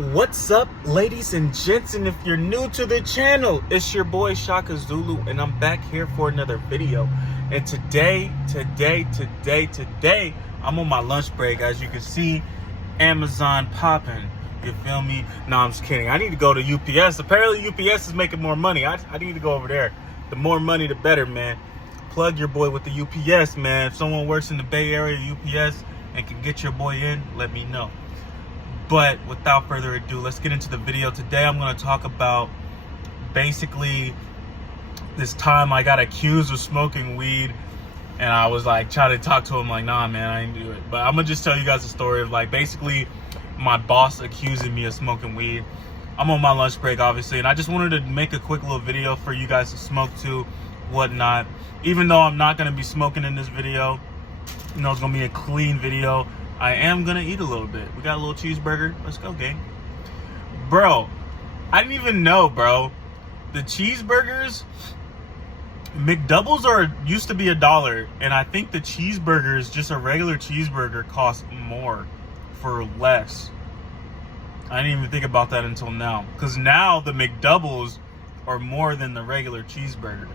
What's up, ladies and gents? And if you're new to the channel, it's your boy Shaka Zulu, and I'm back here for another video. And today, I'm on my lunch break. As you can see, Amazon popping. You feel me? No, I'm just kidding. I need to go to UPS. Apparently, UPS is making more money. I need to go over there. The more money, the better, man. Plug your boy with the UPS, man. If someone works in the Bay Area, UPS, and can get your boy in, let me know. But without further ado, let's get into the video. Today I'm going to talk about basically this time I got accused of smoking weed, and I was like trying to talk to him like, nah man, I didn't do it. But I'm going to just tell you guys a story of like basically my boss accusing me of smoking weed. I'm on my lunch break obviously, and I just wanted to make a quick little video for you guys to smoke to, whatnot. Even though I'm not going to be smoking in this video, you know, it's going to be a clean video. I am gonna eat a little bit. We got a little cheeseburger. Let's go, gang. Bro, I didn't even know, bro. The cheeseburgers, McDoubles used to be $1, and I think the cheeseburgers, just a regular cheeseburger, cost more for less. I didn't even think about that until now. Because now the McDoubles are more than the regular cheeseburger.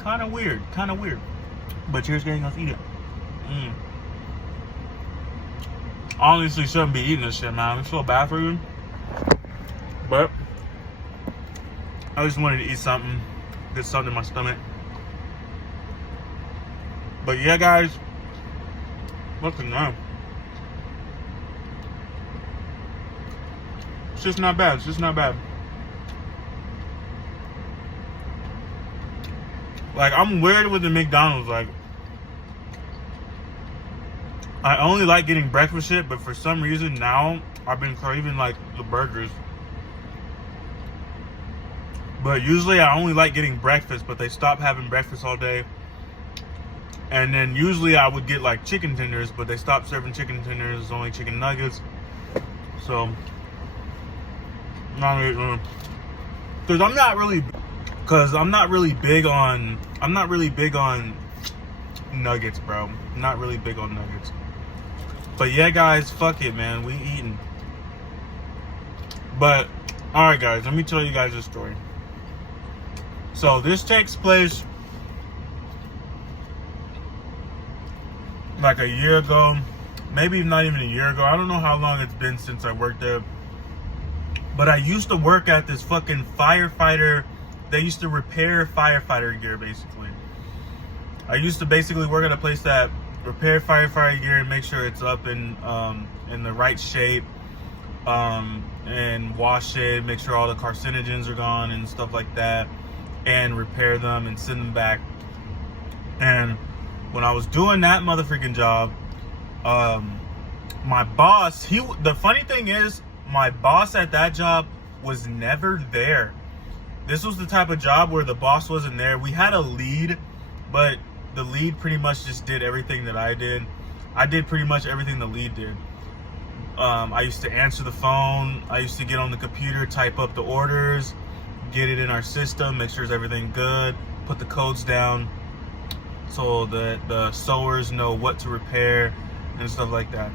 Kind of weird. But cheers, gang. Let's eat it. Honestly, shouldn't be eating this shit, man. It's so bad for you. But I just wanted to eat something, get something in my stomach. But yeah, guys, what's the name? It's just not bad. Like, I'm weird with the McDonald's. Like, I only like getting breakfast shit, but for some reason now I've been craving like the burgers. But usually I only like getting breakfast, but they stopped having breakfast all day. And then usually I would get like chicken tenders, but they stopped serving chicken tenders, only chicken nuggets. So, because I'm not really big on nuggets, bro. I'm not really big on nuggets. But yeah, guys, fuck it, man. We eating. But, alright, guys, let me tell you guys a story. So, this takes place like a year ago. Maybe not even a year ago. I don't know how long it's been since I worked there. But I used to work at this fucking firefighter. They used to repair firefighter gear, basically. I used to basically work at a place that repair firefighter gear and make sure it's up in the right shape, and wash it, make sure all the carcinogens are gone and stuff like that, and repair them and send them back. And when I was doing that motherfucking job, my boss, the funny thing is, my boss at that job was never there. This was the type of job where the boss wasn't there. We had a lead, but the lead pretty much just did everything that I did. I did pretty much everything the lead did. I used to answer the phone. I used to get on the computer, type up the orders, get it in our system, make sure everything good, put the codes down so that the sewers know what to repair and stuff like that.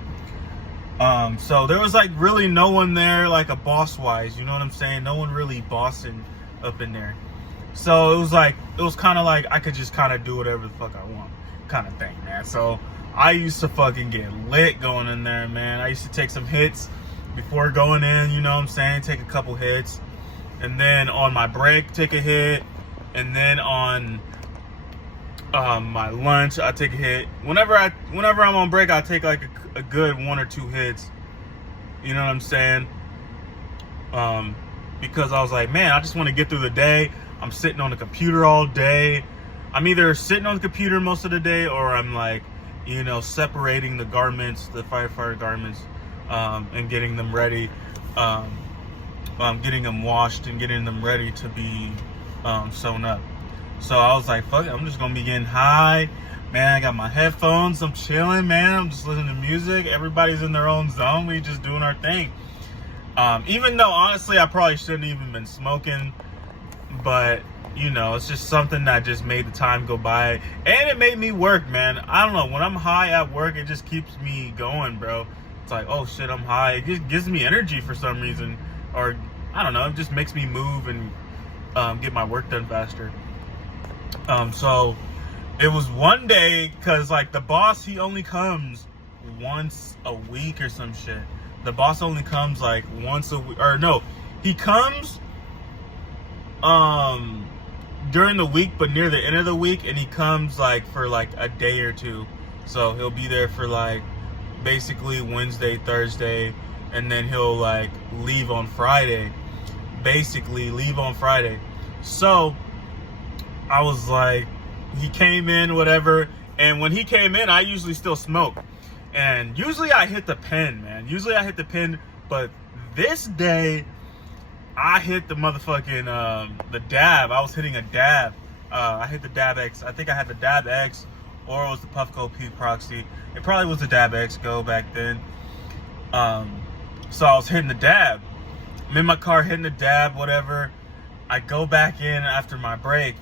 So there was like really no one there, like a boss wise, you know what I'm saying? No one really bossing up in there. So it was kind of like I could just kind of do whatever the fuck I want kind of thing, man. So I used to fucking get lit going in there, man. I used to take some hits before going in, you know what I'm saying? Take a couple hits. And then on my break, take a hit. And then on my lunch, I take a hit. Whenever I'm on break, I take like a good 1 or 2 hits. You know what I'm saying? Because I was like, man, I just want to get through the day. I'm sitting on the computer all day. I'm either sitting on the computer most of the day, or I'm like, you know, separating the garments, the firefighter garments, and getting them ready, getting them washed and getting them ready to be sewn up. So I was like, fuck it, I'm just gonna be getting high. Man, I got my headphones, I'm chilling, man. I'm just listening to music. Everybody's in their own zone. We just doing our thing. Even though, honestly, I probably shouldn't even been smoking. But, you know, it's just something that just made the time go by. And it made me work, man. I don't know. When I'm high at work, it just keeps me going, bro. it's like, oh shit, I'm high. It just gives me energy for some reason, or I don't know, it just makes me move and get my work done faster. So it was one day, because like the boss, he only comes once a week or some shit. The boss only comes like once a week, or no, he comes during the week, but near the end of the week, and he comes like for like a day or two. So he'll be there for like basically Wednesday, Thursday, and then he'll like leave on Friday. Basically leave on Friday. So I was like, he came in, whatever, and when he came in, I usually still smoke. And usually I hit the pen, man. Usually I hit the pen, but this day I hit the motherfucking the dab. I was hitting a dab. I hit the Dab X. I think I had the Dab X, or it was the Puffco P Proxy. It probably was the Dab X Go back then. So I was hitting the dab. I'm in my car hitting the dab, whatever. I go back in after my break,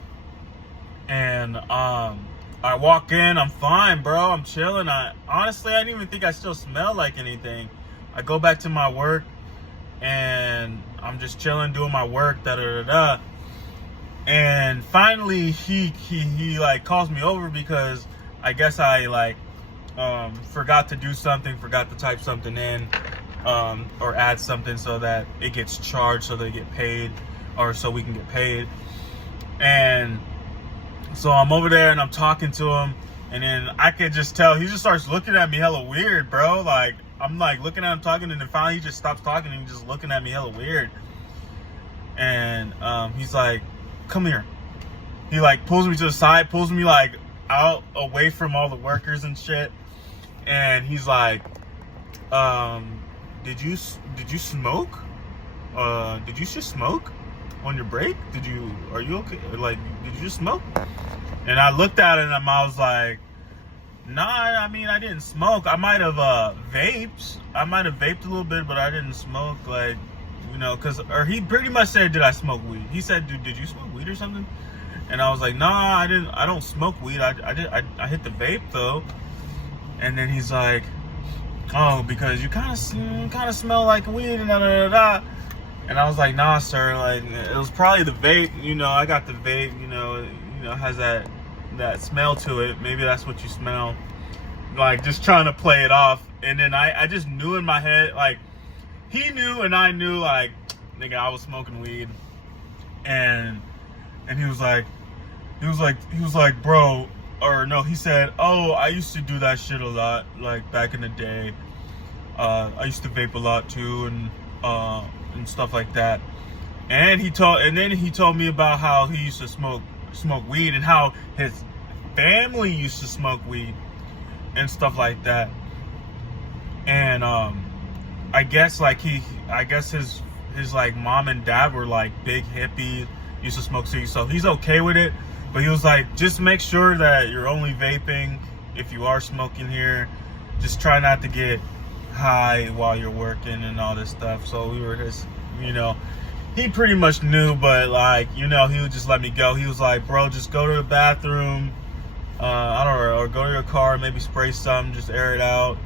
and I walk in. I'm fine, bro. I'm chilling. Honestly, I didn't even think I still smelled like anything. I go back to my work, and I'm just chilling, doing my work, And finally, he like calls me over, because I guess I like forgot to do something, forgot to type something in, or add something so that it gets charged, so they get paid, or so we can get paid. And so I'm over there and I'm talking to him, and then I could just tell he just starts looking at me hella weird, bro. Like, I'm like looking at him talking, and then finally he just stops talking and he's just looking at me hella weird. And he's like, come here. He like pulls me to the side, pulls me like out away from all the workers and shit. And he's like, did you smoke? Did you just smoke on your break? Are you okay? Like, did you just smoke? And I looked at him and I was like, nah, I mean, I didn't smoke. I might have vaped. I might have vaped a little bit, but I didn't smoke. Like, you know, or he pretty much said, did I smoke weed? He said, dude, did you smoke weed or something? And I was like, nah, I didn't. I don't smoke weed. I hit the vape though. And then he's like, oh, because you kind of smell like weed and And I was like, nah, sir. Like, it was probably the vape. You know, I got the vape. You know, has that smell to it. Maybe that's what you smell. Like, just trying to play it off. And then I just knew in my head, like, he knew and I knew, like, nigga, I was smoking weed. And he was like, bro, or no, he said, oh, I used to do that shit a lot, like back in the day. I used to vape a lot too, and stuff like that. And then he told me about how he used to smoke weed, and how his family used to smoke weed and stuff like that. And I guess his like mom and dad were like big hippies, used to smoke weed, so he's okay with it. But he was like, just make sure that you're only vaping if you are smoking here. Just try not to get high while you're working and all this stuff. So we were just, you know, he pretty much knew, but like, you know, he would just let me go. He was like, bro, just go to the bathroom, I don't know, or go to your car, maybe spray something, just air it out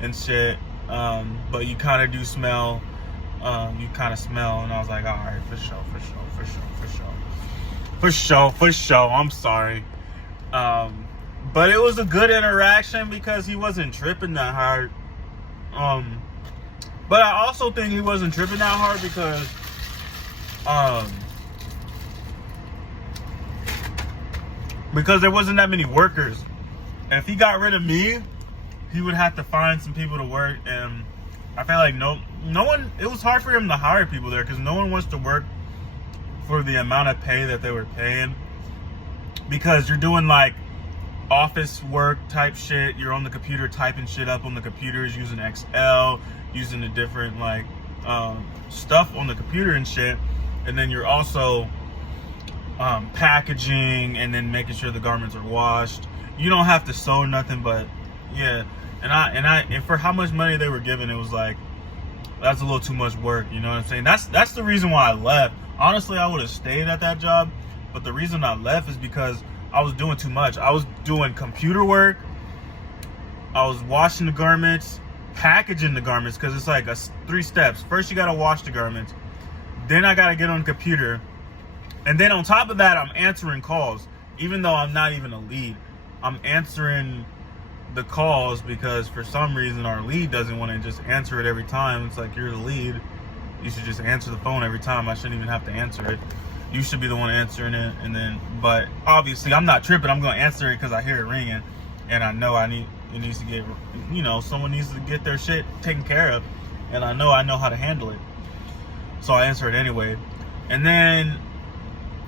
and shit. But you kind of do smell, and I was like, all right, for sure. I'm sorry. But it was a good interaction because he wasn't tripping that hard. But I also think he wasn't tripping that hard because there wasn't that many workers. And if he got rid of me, he would have to find some people to work. And I felt like no one, it was hard for him to hire people there because no one wants to work for the amount of pay that they were paying, because you're doing like office work type shit. You're on the computer typing shit up on the computers, using Excel, using the different like stuff on the computer and shit. And then you're also packaging and then making sure the garments are washed. You don't have to sew nothing, but yeah. And for how much money they were giving, it was like, that's a little too much work. You know what I'm saying? That's the reason why I left. Honestly, I would have stayed at that job, but the reason I left is because I was doing too much. I was doing computer work, I was washing the garments, packaging the garments, because it's like 3 steps. First, you got to wash the garments. Then I got to get on the computer. And then on top of that, I'm answering calls. Even though I'm not even a lead, I'm answering the calls because for some reason our lead doesn't want to just answer it every time. It's like, you're the lead. You should just answer the phone every time. I shouldn't even have to answer it. You should be the one answering it. And then, but obviously I'm not tripping. I'm going to answer it because I hear it ringing. And I know it needs to get, someone needs to get their shit taken care of. And I know how to handle it. So I answer it anyway. And then,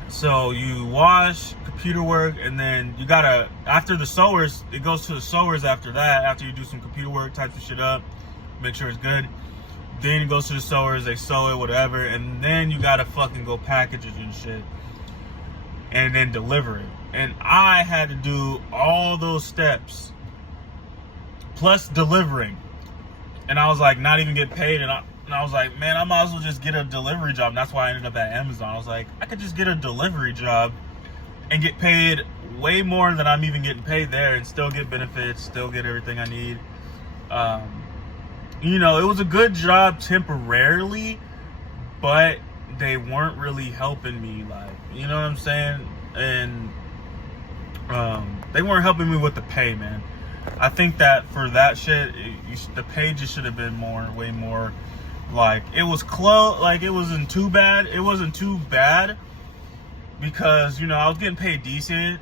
so you wash, computer work, and then you gotta, after the sewers, it goes to the sewers after that, after you do some computer work, type some shit up, make sure it's good. Then it goes to the sewers, they sew it, whatever, and then you gotta fucking go package it and shit. And then deliver it. And I had to do all those steps, plus delivering. And I was like, not even get paid, and I was like, man, I might as well just get a delivery job. And that's why I ended up at Amazon. I was like, I could just get a delivery job and get paid way more than I'm even getting paid there, and still get benefits, still get everything I need. It was a good job temporarily, but they weren't really helping me, like, you know what I'm saying? And they weren't helping me with the pay, man. I think that for that shit, the pay just should have been way more. Like, it was close, like, it wasn't too bad. It wasn't too bad because, I was getting paid decent,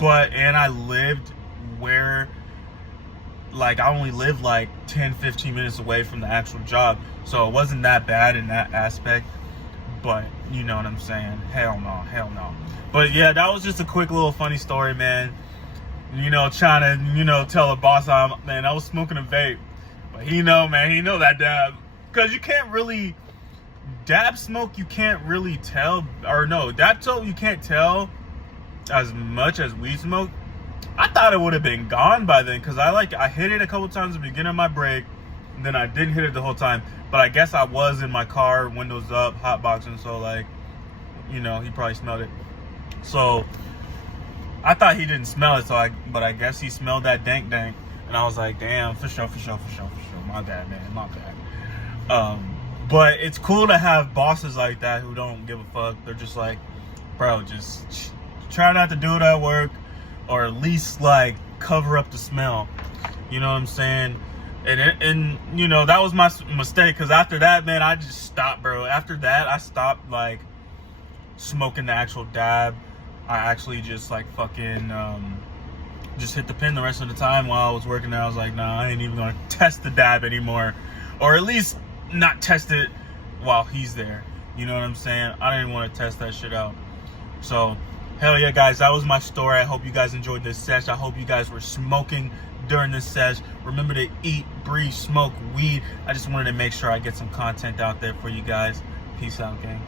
and I lived where, like, I only lived like 10, 15 minutes away from the actual job. So it wasn't that bad in that aspect, but you know what I'm saying? Hell no. But yeah, that was just a quick little funny story, man. Trying to, tell a boss, man, I was smoking a vape. But he know that dab. Because you can't really, dab smoke, you can't really tell, or no, dab smoke, you can't tell as much as weed smoke. I thought it would have been gone by then, because I hit it a couple times at the beginning of my break, and then I didn't hit it the whole time. But I guess I was in my car, windows up, hotboxing, so like, he probably smelled it. So I thought he didn't smell it, but I guess he smelled that dank, and I was like, damn, for sure. My bad, man, my bad. But it's cool to have bosses like that who don't give a fuck. They're just like, bro, just try not to do it at work, or at least like cover up the smell. You know what I'm saying? And that was my mistake, because after that, man, I just stopped, bro. After that, I stopped like smoking the actual dab. I actually just like fucking just hit the pen the rest of the time while I was working there. I was like, nah, I ain't even gonna test the dab anymore, or at least not test it while he's there. You know what I'm saying? I didn't want to test that shit out. So hell yeah, guys, that was my story. I hope you guys enjoyed this sesh. I hope you guys were smoking during this sesh. Remember to eat, breathe, smoke weed. I just wanted to make sure I get some content out there for you guys. Peace out, gang.